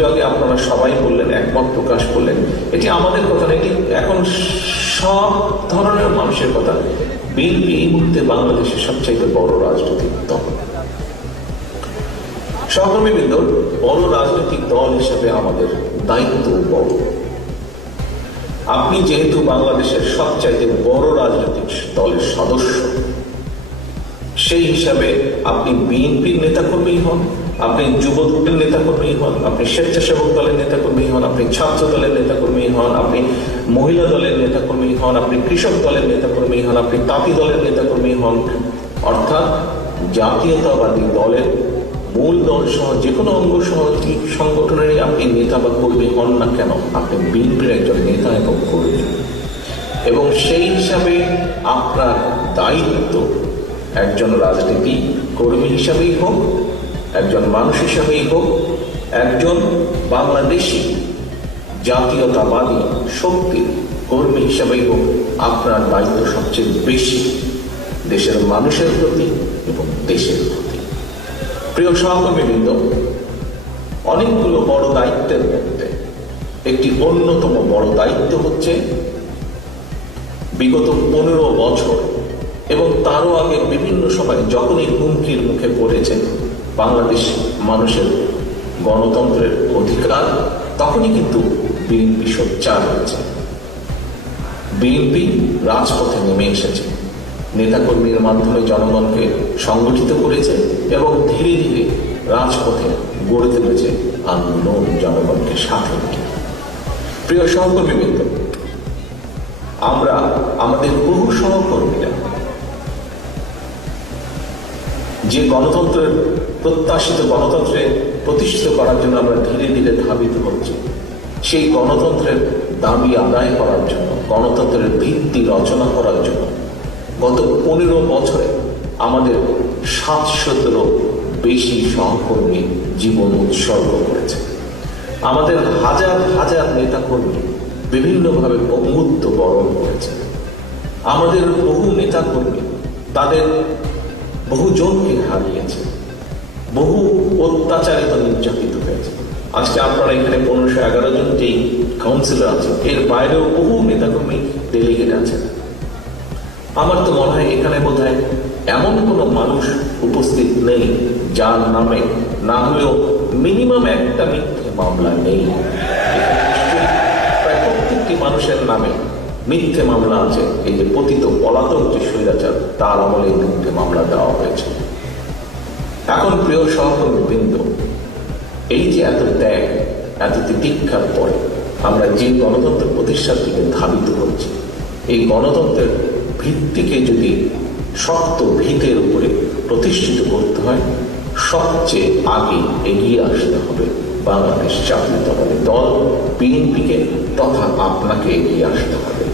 একটু আগে আপনারা সবাই বললেন, একমত প্রকাশ করলেন। এটি আমাদের কথা না, এটি এখন সব ধরনের মানুষের কথা। বিএনপি এই মুহূর্তে বাংলাদেশের সবচাইতে বড় রাজনৈতিক দল। সহকর্মীবৃন্দ, বড় রাজনৈতিক দল হিসেবে আমাদের দায়িত্ব বড়। আপনি যেহেতু বাংলাদেশের সবচাইতে বড় রাজনৈতিক দলের সদস্য, সেই হিসাবে আপনি বিএনপির নেতাকর্মী হন, আপনি যুবদলের নেতাকর্মী হন, আপনি স্বেচ্ছাসেবক দলের নেতাকর্মী হন, আপনি ছাত্র দলের নেতাকর্মী হন, আপনি মহিলা দলের নেতাকর্মী হন, আপনি কৃষক দলের নেতাকর্মী হন, আপনি তাঁতি দলের নেতাকর্মী হন, অর্থাৎ জাতীয়তাবাদী দলের মূল দল সহ যে কোনো অঙ্গ সংগঠনেরই আপনি নেতা বা কর্মী হন না কেন, আপনি বিএনপির একজন নেতা এবং কর্মী। এবং সেই হিসাবে আপনার দায়িত্ব একজন রাজনীতি কর্মী হিসাবেই হোক, একজন মানুষ হিসাবেই হোক, একজন বাংলাদেশি জাতীয়তাবাদী শক্তির কর্মী হিসাবেই হোক, আপনার দায়িত্ব সবচেয়ে বেশি দেশের মানুষের প্রতি এবং দেশের প্রতি। প্রিয় সহকর্মীবৃন্দ, অনেকগুলো বড় দায়িত্বের মধ্যে একটি অন্যতম বড় দায়িত্ব হচ্ছে বিগত 15 বছর এবং তারও আগে বিভিন্ন সময় যখনই হুমকির মুখে পড়েছে বাংলাদেশ মানুষের গণতন্ত্রের অধিকার, তখনই কিন্তু বিএনপি সোচ্চার হয়েছে। বিএনপি রাজপথে নেমে এসেছে, নেতাকর্মীর মাধ্যমে জনগণকে সংগঠিত করেছে এবং ধীরে ধীরে রাজপথে গড়ে তুলেছে আন্দোলন, জনগণকে সাথে নিয়ে। প্রিয় সহকর্মীবৃন্দ, আমরা আমাদের বহু সহকর্মীরা যে গণতন্ত্রের প্রত্যাশিত গণতন্ত্রে প্রতিষ্ঠিত করার জন্য আমরা ধীরে ধীরে ধাবিত হচ্ছি, সেই গণতন্ত্রের দাবি আদায় করার জন্য, গণতন্ত্রের ভিত্তি রচনা করার জন্য গত 15 বছরে আমাদের 700-টিরও বেশি সহকর্মী জীবন উৎসর্গ করেছে। আমাদের হাজার হাজার নেতাকর্মী বিভিন্নভাবে মৃত্যু বরণ করেছে। আমাদের বহু নেতাকর্মী তাদের বহুজনকে হারিয়েছে, বহু অত্যাচারিত নির্যাতিত হয়েছে। আজকে আপনারা এখানে 1511 জন যেই কাউন্সিলর আছে, এর বাইরেও বহু নেতাকর্মী ডেলিগেট আছেন। আমার তো মনে হয় এখানে বোধহয় এমন কোনো মানুষ উপস্থিত নেই যার নামে না হলেও মিনিমাম একটা মিথ্যে মামলা নেই। প্রায় প্রত্যেকটি মানুষের নামে মিথ্যে মামলা আছে। এই যে পতিত পলাতক যে স্বৈরাচার, তার আমলে মিথ্যে মামলা দেওয়া হয়েছে। এখন প্রিয় সহকর্মীবৃন্দ, এই যে এত ত্যাগ, এত তিতিক্ষার পরে আমরা যে গণতন্ত্র প্রতিষ্ঠার দিকে ধাবিত করছি, এই গণতন্ত্রের ভিত্তিকে যদি শক্ত ভিতের উপরে প্রতিষ্ঠিত করতে হয়, সবচেয়ে আগে এগিয়ে আসতে হবে বাংলাদেশ জাতীয়তাবাদী দল বিএনপিকে, তথা আপনাকে এগিয়ে আসতে হবে।